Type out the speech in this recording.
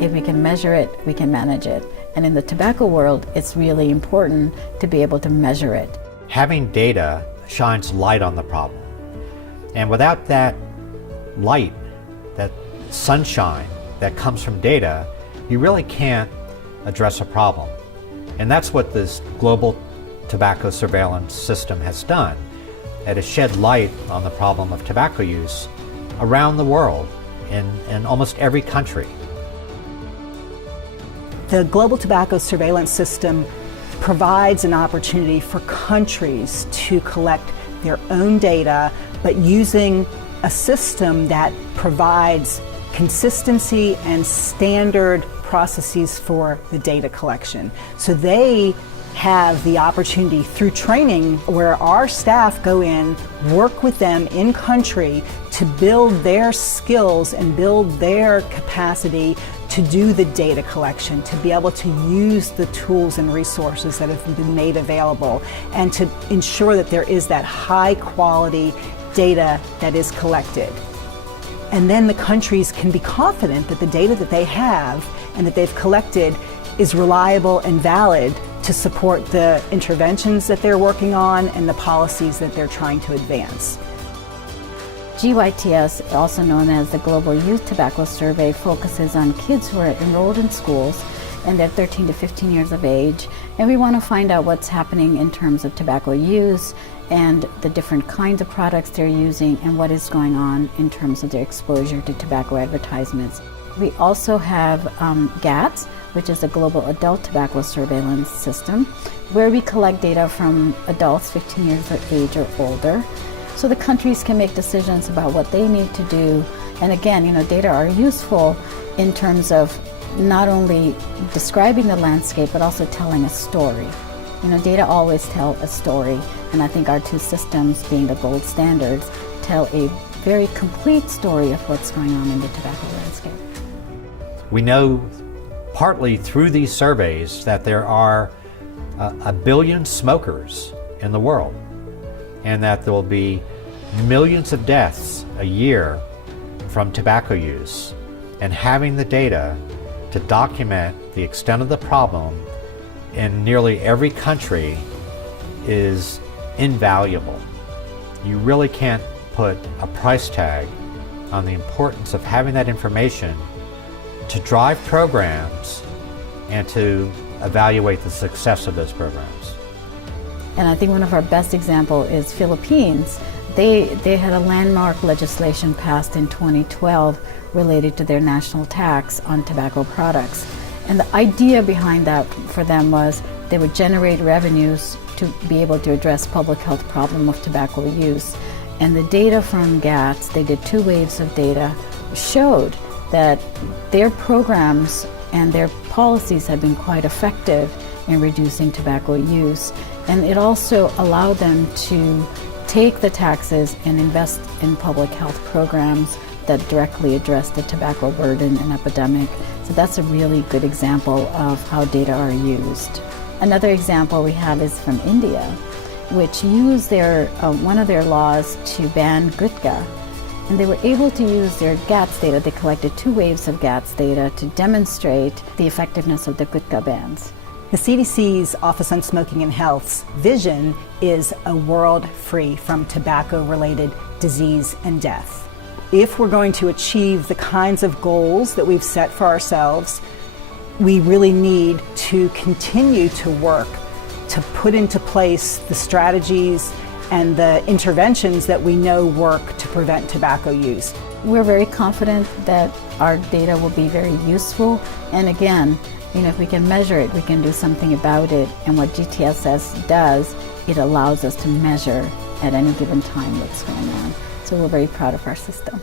If we can measure it, we can manage it. And in the tobacco world, it's really important to be able to measure it. Having data shines light on the problem. And without that light, that sunshine that comes from data, you really can't address a problem. And that's what this global tobacco surveillance system has done. It has shed light on the problem of tobacco use around the world in almost every country. The global tobacco surveillance system provides an opportunity for countries to collect their own data, but using a system that provides consistency and standard processes for the data collection. So they have the opportunity through training where our staff go in, work with them in country to build their skills and build their capacity to do the data collection, to be able to use the tools and resources that have been made available, and to ensure that there is that high quality data that is collected. And then the countries can be confident that the data that they have and that they've collected is reliable and valid to support the interventions that they're working on and the policies that they're trying to advance. GYTS, also known as the Global Youth Tobacco Survey, focuses on kids who are enrolled in schools and they're 13 to 15 years of age, and we want to find out what's happening in terms of tobacco use and the different kinds of products they're using and what is going on in terms of their exposure to tobacco advertisements. We also have GATS, which is the Global Adult Tobacco Surveillance System, where we collect data from adults 15 years of age or older, so the countries can make decisions about what they need to do. And again, data are useful in terms of not only describing the landscape, but also telling a story. Data always tell a story, and I think our two systems, being the gold standards, tell a very complete story of what's going on in the tobacco landscape. We know partly through these surveys that there are a billion smokers in the world, and that there will be millions of deaths a year from tobacco use. And having the data to document the extent of the problem in nearly every country is invaluable. You really can't put a price tag on the importance of having that information to drive programs and to evaluate the success of those programs. And I think one of our best examples is Philippines. They had a landmark legislation passed in 2012 related to their national tax on tobacco products. And the idea behind that for them was they would generate revenues to be able to address public health problem of tobacco use. And the data from GATS, they did 2 waves of data, showed that their programs and their policies have been quite effective in reducing tobacco use. And it also allowed them to take the taxes and invest in public health programs that directly address the tobacco burden and epidemic. So that's a really good example of how data are used. Another example we have is from India, which used one of their laws to ban gutka. And they were able to use their GATS data. They collected 2 waves of GATS data to demonstrate the effectiveness of the gutka bans. The CDC's Office on Smoking and Health's vision is a world free from tobacco-related disease and death. If we're going to achieve the kinds of goals that we've set for ourselves, we really need to continue to work to put into place the strategies and the interventions that we know work to prevent tobacco use. We're very confident that our data will be very useful, and again, if we can measure it, we can do something about it. And what GTSS does, it allows us to measure at any given time what's going on. So we're very proud of our system.